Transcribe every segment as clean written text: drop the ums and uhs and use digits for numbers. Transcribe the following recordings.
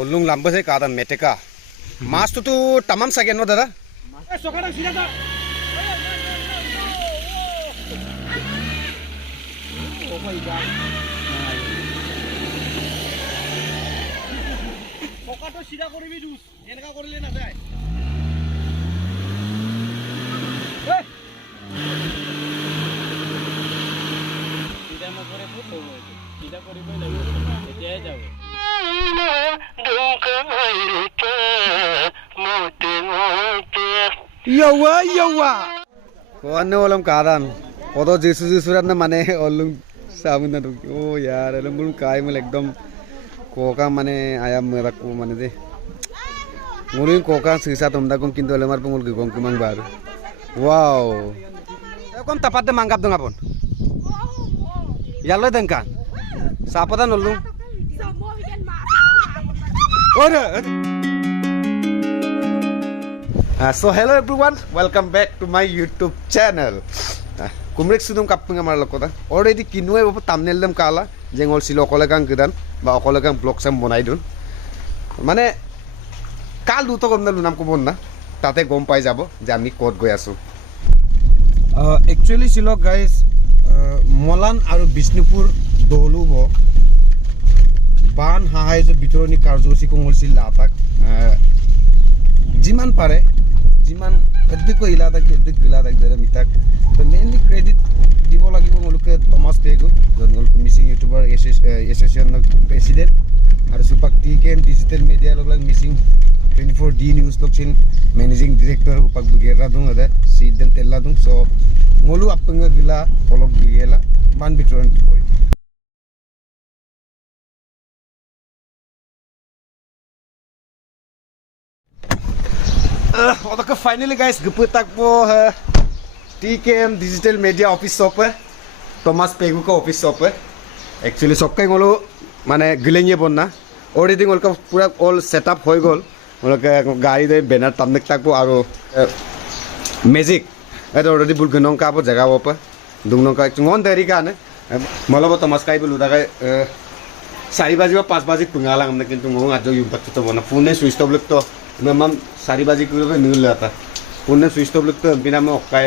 ওলুং লাম্বসে কাদা মেটেকা মাছ তো তামাম সাগে ন দাদা পকাটো সিধা কৰিবি দুস এনেকা কৰিলে না যায় সিধা নকৰে বহুত হ'ব সিধা কৰিবই লাগিব এতিয়াই যাব yawa kono olam kadan odo jesurat na mane olung sabun na oh yaar olum bul kai mul ekdom koka mane ayam mera ko mane de murin koka sisa tomda kom kintu lemar pungul gong kimang baru wow kom tapat de manggap dong apon yallo dengkan sapadan olung ora so hello everyone, welcome back to my YouTube channel. Kumrek sudum kapung amar lokota. Already kinue bopo thumbnail dem kala jengol silo kolegang kedan ba kolegang blog sam bonai dun. Mane kal duto gomna lunam ko bonna tate gom pai jabo je ami kot goi asu. Actually silo guys Molan aru Bishnupur dolubo ban hahai je bitoroni karjosi kongol sil latak jiman pare jiman ediko ilada ke edik gilada dere mitak to mainly credit dibo lagibo moluke Thomas Pegu jonol missing YouTuber association president aru Supak TKM digital media log missing 24D news lokchin managing director upak bugera dung ada sidden tella dung so ngolu apanga gila olog gila ban bitoran koi oke finally guys geputak po TKM digital media office shop Thomas Pegu ka office shop actually shop kai ngolo mane gilenge bonna already ngol ka pura all setup hoy gol ngolke gari de banner tamnek takbo aro magic eta already bul gnong ka bo jaga bo pa dungnong ka ngon deri ka ne molobo Thomas kai bulu da kai 4 baji ba 5 baji pungalang amne kintu ngong ajo yum patto bonna phone switch off lek to memang 4 baji kilo pe nul lata phone switch off lek to bina me okai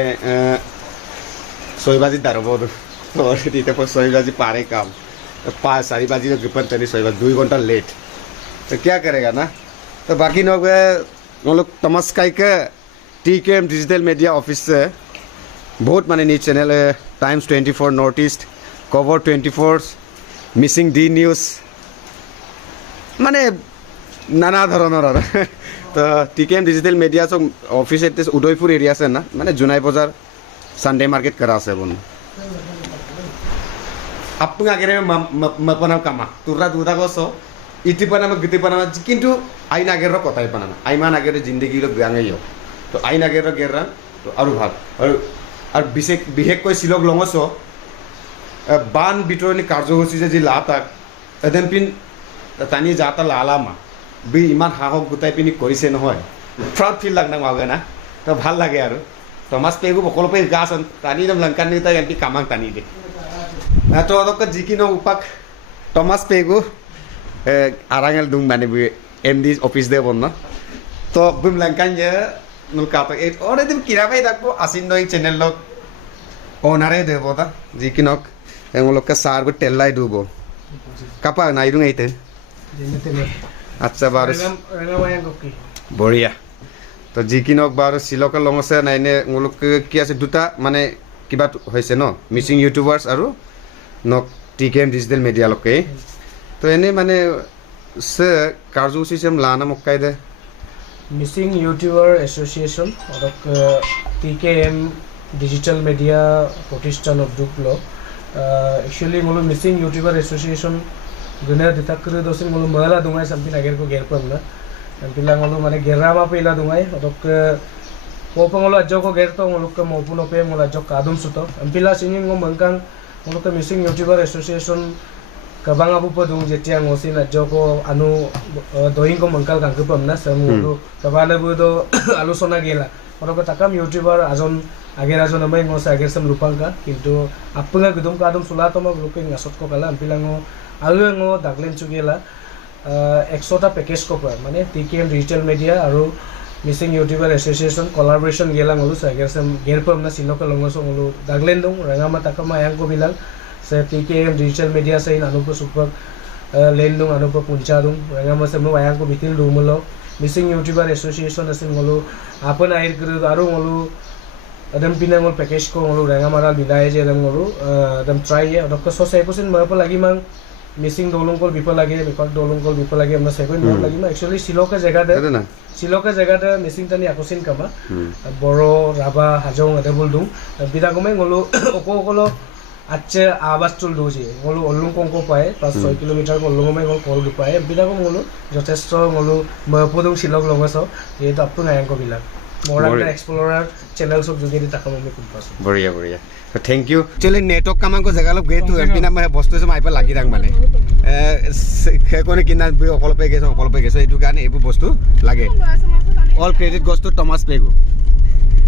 6 baji darobo to already te 6 baji pare kam 4 baji jo gipan tani 6 baji 2 घंटा late तो क्या करेगा ना तो बाकी लोग लोग तमस काई के TKM डिजिटल मीडिया ऑफिस से बहुत माने न्यूज चैनल है times 24 north east cover 24 missing D news माने नाना धৰণৰ আৰু তো TKM ডিজিটেল মিডিয়া সব অফিস এতে উদয়পুর এরিয়া আছে না মানে জুনাই বাজার সানডে মার্কেট করা আছে বন আপনা গেরে মাপনা কামা তুরা দুদা গসো ইতি পানা গতি পানা কিন্তু আইনা গের কথাই পানা না আইমান আগের জিন্দেগি লো গাঙাইও তো আইনা গের গেরা তো আৰু ভাল আর বিশেষ কই সিলক লঙসো বান বিতরণী কার্যসূচী যে লাতাক এদেন পিন তানি যাতা লালামা বি ইমান হাহক গুটাই পিনি কৰিছে নহয় প্ৰাউড ফিল লাগনা মাগে না তো ভাল লাগে আৰু Thomas Pegu বকলো পে গাছন তানি দম লংকান নিতা এমপি কামাং তানি দে তো অদক জিকিনো উপাক Thomas Pegu আরাঙ্গেল দুং মানে এমডি অফিস দে বন না তো বুম লংকান যে নুলকাত এ ওরে দিম কিরা ভাই দেখবো আসিন নই চ্যানেল লক ওনারে দেব তা জিকিনক এমলক সার গো টেলাই দুবো কাপা নাই দুং আইতে আচ্ছা বারো বঢ়িয়া তো যিকিনক বাৰু সিলকৰ লং আছে নাইনে মোলোক কি আছে দুটা মানে কিবা হৈছে ন মিচিং ইউটিউবাৰ্স আৰু নক TKM ডিজিটেল মিডিয়া লকে তো এনে মানে সে কাৰ্যসূচী sem লানা মক্কাই দে মিচিং ইউটিউবার এসোসিয়েশন অদক TKM ডিজিটাল মিডিয়া প্রতিষ্ঠান অধ্যক্ষ एक्चुअली मोलो मिसिंग यूट्यूबर एसोसिएशन दुनिया दिताकरे दोसिन मोलो मला दुंगाय समथिंग अगर को गेर पमना पिला मोलो माने गेरामा पेला दुंगाय अदक मोपंगलो अजो को गेर तो मोलो के मोपुनो पे मोला जो कादुम सुतो पिला सिंगिंग गो मंकांग मोलो के Mising youtuber association kabang abu padung jetia ngosin ajo ko anu doing ko mangkal kang pamna samudo tabana bu do alusona gela oro ko takam youtuber ajon ager ajon amai ngosa ager sam lupangka kintu apunga gudum kadum sulato ma luke ngasot ko kala ampilango alu ngo daglen chugela 100টা package কপাৰ মানে TKM digital media আৰু Mising youtuber association collaboration গেলাম হলো সাইগারসম গেরপম না সিনোকে লঙ্গসং হলো দাগলেন্দং রাঙামা তাকামা আয়াংকো বিলাং সে TKM ডিজিটেল মিডিয়া সাইন আনুপ সুপার লেন্দং আনুপ পুঞ্চাদং রাঙামা সেমনো আয়াংকো বিতিল দুমলো মিসিং ইউটিউবার এসোসিয়েশন আসিন হলো আপন আইর করে আরো হলো adam pinangol package ko holo rangamara bilai je adam holo adam try ye odokko so 6% mar pa lagi mang missing dolongkol bipa lage record dolongkol bipa lage amna 7 mar lagi ma actually siloka jaga da missing tani akosin kama boro raba hajong adabul dum bidagome holo okokolo acche abas tul doje holo ollung kongko pae plus 6 kilometer ko ollungome hol kol du pae bidagom holo jotesto holo mapodung silok longaso eto apun ayang ko bilak Myaআৰ explorer channel sub jogedi takamame kumpasu বঢ়িয়া so thank you actually network kamanko jaga lok getu mp na mane bostu sem aipa lagi rang mane kone kinna okolope geso etu gane ebu bostu lage all credit goes to Thomas Pego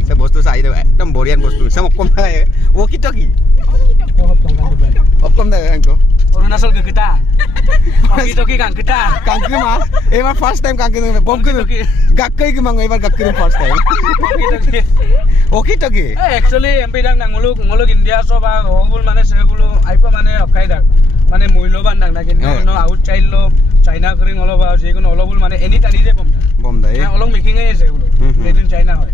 se bostu sai de ekdom borian bostu sam okom thai oki toki okom da anko Arunachal ke kita oki toki kan kita kanki ma ebar first time kanki bom ke gakkai ki mango ebar gakkai first time oki toki actually mp dang ngolok india so ba hobul mane segulo aipa mane okai dak mane muiloban dang na kinno no outside lo China kring olo ba je kono olobul mane any tani je bom da e olong making e segulo made in China hoy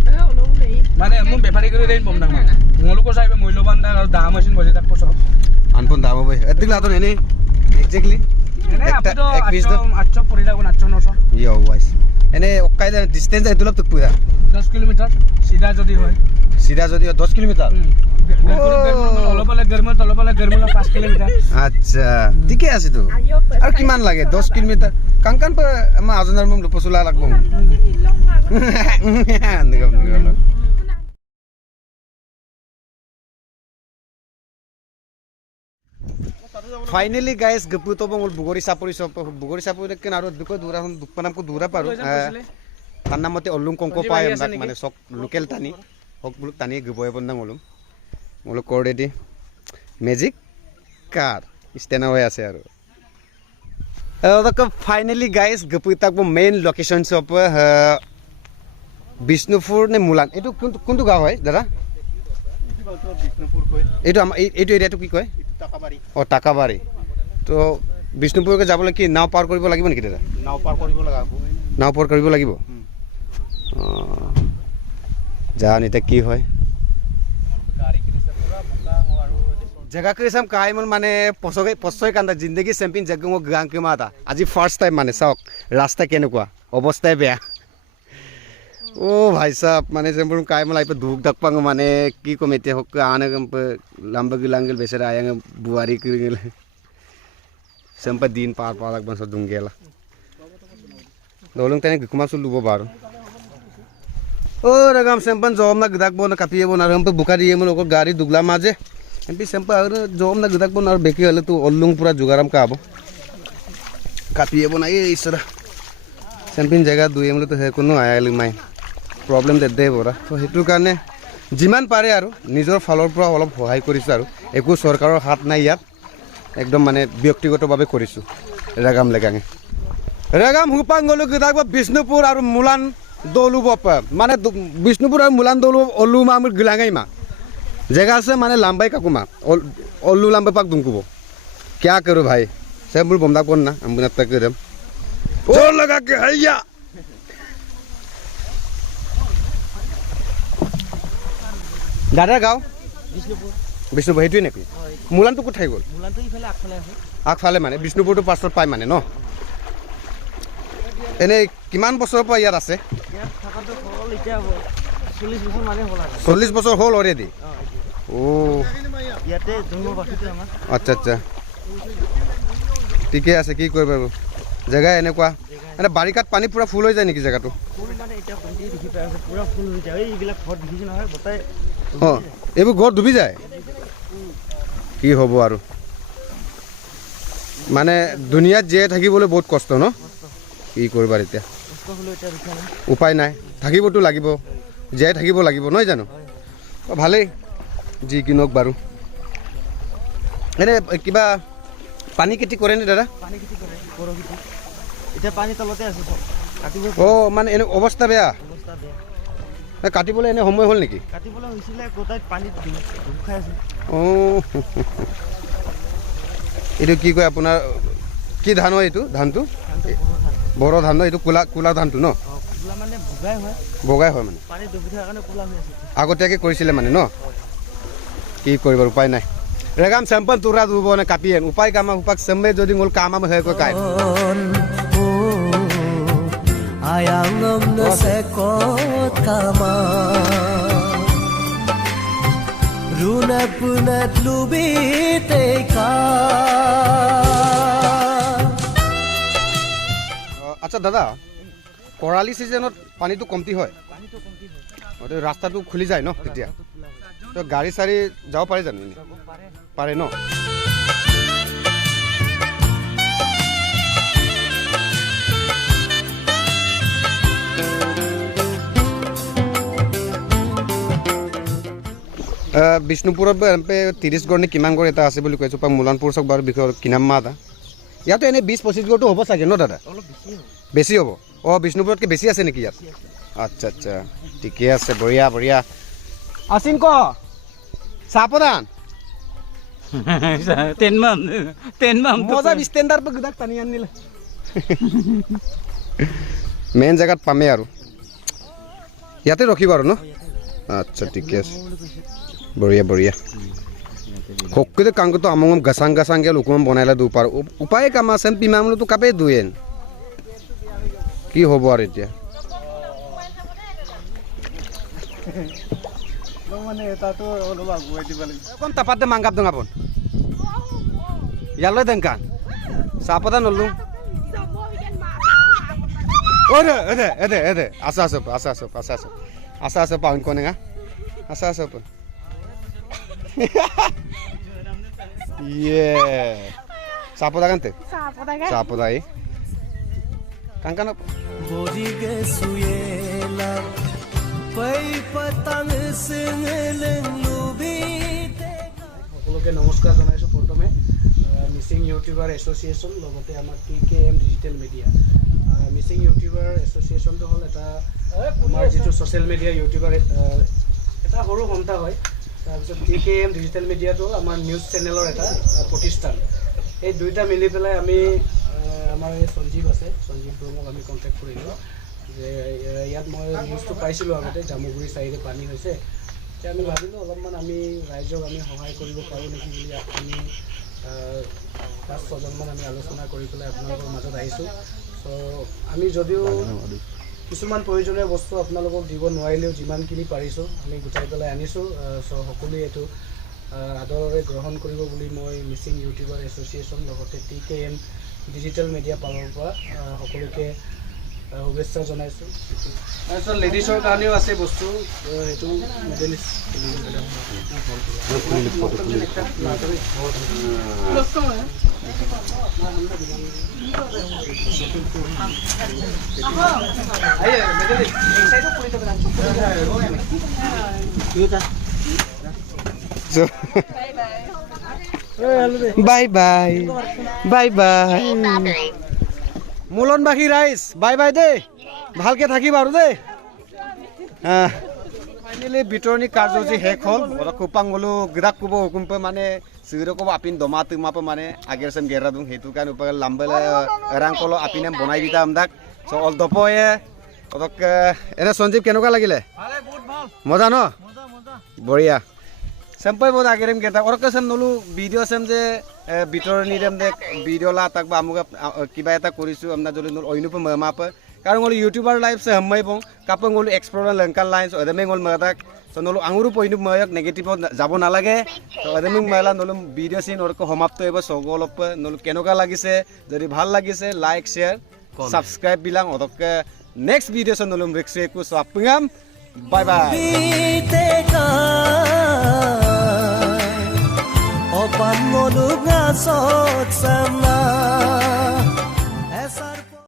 mane mun bepari kore dein bom dang mane ngoloko saibe muiloban da dam machine boje tak ko so anpon dam hoy etik la to nene exactly ene aputo 800 porila kon 800 900 yo wise ene okai da distance edulop tuk pura 10 kilometer sida jodi 10 kilometer অলপলে গৰমল 5 kilometre আচ্ছা ঠিকে আছে তো আৰু কিমান লাগে 10 kilometre Kangkan পা আমা আজনাৰ মম লপসুলা লাগব ফাইনালি গাইস গপুতো বংল বুগৰি সাপৰি কেন আৰু দুক দুৰা হন দুকপানামকো দুৰা পাৰো তাৰ নামতে অল্লুং কংকো পাই মানে সক লোকেল টানি হক বুলুক টানি গবয় বন্দং অলুম মোলো কোৰেডি ম্যাজিক কাৰ স্টেনা হৈ আছে আৰু দক ফাইনালি গাইস গপুতাক মেইন লোকেশন অফ বিষ্ণুপুৰ নে মুলান এটো কোনটো গাঁও হয় দাদা বিষ্ণুপুৰ কয় এটো এইটো এৰিয়াটো কি কয় টাকাবাৰী টাকাবাৰী তো বিষ্ণুপুৰকে যাবলৈ কি নাও পাৰ কৰিব লাগিব নেকি দাদা নাও পাৰ কৰিব লাগিব জান এটা কি হয় जगह के सम कायमन माने पसय कांदा जिंदगी चैंपियन जगंगो गांग के माता আজি ফার্স্ট টাইম माने सक रास्ता केनेकुआ अवस्था बेया ओ भाई साहब माने जेमपुर कायमन लाइप दुख दकपांग माने की कमिटे हक आने लंबा गिलांगल बेसरा आयांग बुआरी किरगल संप दिन पार पालक बन स दुंगेला दोलंग तने गुमा सुलुबो बारो ओ रगम संपन जोमना गदक बोन कापिए बोन हम पे बुकारी येमन ओको गाड़ी दुगला माजे एमपी सेम्पा आरो जोम ना गदक बन और बेकी हले तो ओल्लुंग पूरा जुगाराम का आबो कापिए बना ए इसरा सेम्पिन जगह दुएमले तो हे कोनो आयाली माय प्रॉब्लम दे बरा तो हेतु कारणे जिमान पारे आरो নিজৰ ফালৰ পৰা অলপ সহায় কৰিছো আৰু একো সৰকাৰৰ হাত নাই ইয়াত একদম মানে ব্যক্তিগতভাৱে কৰিছো ৰাগাম লেগাঙে ৰাগাম হুপাংগলু গদক বিষ্ণুপুৰ আৰু মুলান দলু বপ মানে বিষ্ণুপুৰ আৰু মুলান দলু অল্লু মামুৰ গলাঙাই মা जगह से माने लंबाई काकुमा ओल्लू लंबाई पाक दुंकुबो क्या करो भाई सब बुल बमदा कोन ना हम बना तक करम ओ लगा के हैया दादा गाव বিষ্ণুপুৰ হেতুই নেকি মুলানটো কোথায় গল মুলানটো ইফালে আগফালে মানে বিষ্ণুপুৰটো পাছত পাই মানে ন এনে কিমান বছৰৰ পৰা ইয়াত আছে ইয়াত থাকাটো হল এতিয়া 40 বছৰ মানে হল 40 বছৰ হল অলৰেডি ओ ইয়াতে জন্ম বাসিতে আমাৰ আচ্ছা ঠিকে আছে কি কৰিব পাৰো জায়গা এনেকুৱা মানে বাৰিকাত পানী পুৰা ফুল হৈ যায় নেকি জায়গাটো ফুল মানে এটা কন্টি দেখি পাই আছে পুৰা ফুল হৈ যায় এইবিলা ঘৰ দেখিছ নহয় বতাই এইবোৰ ঘৰ ডুবি যায় কি হ'ব আৰু মানে দুনিয়াত জীয়াই থাকিবলৈ বহুত কষ্ট ন কি কৰিবা এতিয়া কষ্ট হলো এটা উপায় নাই থাকিবতো লাগিব জীয়াই থাকিব লাগিব নহয় জানো ভালেই जी किनक बारू एने किबा पानी खेती करे ने दादा पानी खेती करे এতিয়া পানী তলতে আছে সব কাটিব মানে এনে অৱস্থা বেয়া অৱস্থা বেয়া কাটিবলৈ এনে সময় হ'ল নেকি কাটিবলৈ হৈছিলে গোটাই পানীত ডুব খাই আছে এইটো কি কয় আপোনাৰ কি ধান হয় এইটো ধানটো বড়ো ধান ন এইটো কোলা ধানটো ন কোলা মানে বগাই হয় মানে পানী ডুবি থকাৰ কাৰণে কোলা হৈ আছে আগতীয়াকৈ কৰিছিলে মানে ন কি কৰিব উপায় নাই ৰেগাম চেম্পল তুৰা দুব নে কাপিয়েন উপায় কামা উপাক সেমে যদি ngol কামা মে কয় কাই ayangam na sekot kama runat punat lubite ka আচ্ছা দাদা কৰালি সিজনত পানীটো কমতি হয় পানীটো কমতি হয় ওতে ৰাস্তাটো খুলি যায় ন তেতিয়া তো গাড়ী সাৰি যাব পাৰে জানো পাৰে ন বিষ্ণুপুৰত 30 গড় নে কিমান গড় এটা আছে বুলি কৈছো মুলানপুৰ চক বাৰ বিষৰ কিনাম মাদা ইয়াতো এনে 20-25 গড়টো হ'ব চাগে ন দাদা অলপ বেছি হ'ব বিষ্ণুপুৰতকৈ বেছি আছে নেকি ইয়াত আচ্ছা আচ্ছা ঠিকে আছে বঢ়িয়া আসিন ক সাপদান 10 মান মজা স্ট্যান্ডার্ড পে গদাক টানি আনিলে মেন জায়গাত পামে আৰু ইয়াতে ৰখিব আৰু ন আচ্ছা ঠিকে আছে বঢ়িয়া সকলোতে কাংকটো আমঙম গাসাং গেল উকম বনাইলা দু পাৰ উপায় কাম আছে পিমামলো তো কাপে দুয়েন কি হ'ব আৰু এতিয়া মানে এটাতো অলপ আগুৱাই দিব লাগিব কোন তাপাতে মাংগাপ দং আপন ইয়ালৈ দেংকান সাপদা নলু ওরে এদে আছা পাউন কোনেগা আছা পন ইয়ে সাপদা কানতে সাপদা এই Kangkan borige suyela pai patang singeleng lubite সকলোকে নমস্কাৰ জনাইছোঁ প্ৰথমে মিছিং ইউটিউবাৰ এছ'চিয়েশ্যন লগতে আমাৰ TKM digital media Mising youtuber এছ'চিয়েশ্যনটো হ'ল এটা আমাৰ যিটো ছ'চিয়েল মিডিয়া ইউটিউবাৰ এটা সৰু সন্থা হয় তাৰপিছত TKM ডিজিটেল মিডিয়াটো আমাৰ নিউজ চেনেলৰ এটা প্ৰতিষ্ঠান এই দুইটা মিলি পেলাই আমি আমাৰ এই সঞ্জীৱ ব্ৰহ্মক আমি কণ্টেক্ট কৰিলোঁ যে ইয়াত মই নিউজটো পাইছিলোঁ আগতে জামুগুৰি চাইডে পানী হৈছে এতিয়া আমি ভাবিলোঁ অলপমান আমি ৰাইজক আমি সহায় কৰিব পাৰোঁ নেকি বুলি আমি 5-6জনমান আমি আলোচনা কৰি পেলাই আপোনালোকৰ মাজত আহিছোঁ চ' আমি যদিও কিছুমান প্ৰয়োজনীয় বস্তু আপোনালোকক দিব নোৱাৰিলেও যিমানখিনি পাৰিছোঁ আমি গোটাই পেলাই আনিছোঁ চ' সকলোৱে এইটো আদৰেৰে গ্ৰহণ কৰিব বুলি মই মিছিং ইউটিউবাৰ এছ'চিয়েশ্যন লগতে TKM ডিজিটেল মিডিয়া পালৰ পৰা সকলোকে শুভেচ্ছা জনাইছোঁ তাৰপিছত লেডিছৰ কাৰণেও আছে বস্তু সেইটো বাই মুলনবাসী ৰাইজ বাই দে ভালকে থাকিব আৰু দে ফাইনেলি বিতৰণী কাৰ্যসূচী শেষ হ'ল কুপাং গলো গিৰাক কুব হুকুম মানে সিগিৰ কব আপিন দমা তুমাপ মানে আগেৰ চেম গেৰা দুং সেইটো কাৰণে উপায় লাম্বেলে ৰাং কলো আপিনে বনাই দিতা আমদাক চ অল দপয়ে অতক এনে সঞ্জীৱ কেনেকুৱা লাগিলে মজা ন বঢ়িয়া চেম্পাই বহুত আগেৰেম কেইটা ওৰকে সেম নলু ভিডিও সেম যে বিতৰণী দেম দে ভিডিও লা তাক বা আমুক কিবা এটা কৰিছো আমনা যদি নল অইনুপ মাপ কাৰণ গল ইউটিউবাৰ লাইভ সে হম্মাই পং কাপং গল এক্সপ্লোরার লঙ্কান লাইনস অদমে গল মাদাক চ নলু আঙুරු পইনুপ ময়ক নেগেটিভ যাব নালাগে তো অদমে মালা নলু ভিডিও সিন ওরক সমাপ্ত হইব সগলপ নলু কেনেকুৱা লাগিছে যদি ভাল লাগিছে লাইক শেয়ার সাবস্ক্রাইব বিলাং অদক নেক্সট ভিডিও সন নলু রিক্সে কু সাপঙাম বাই Opan mo lugasot sa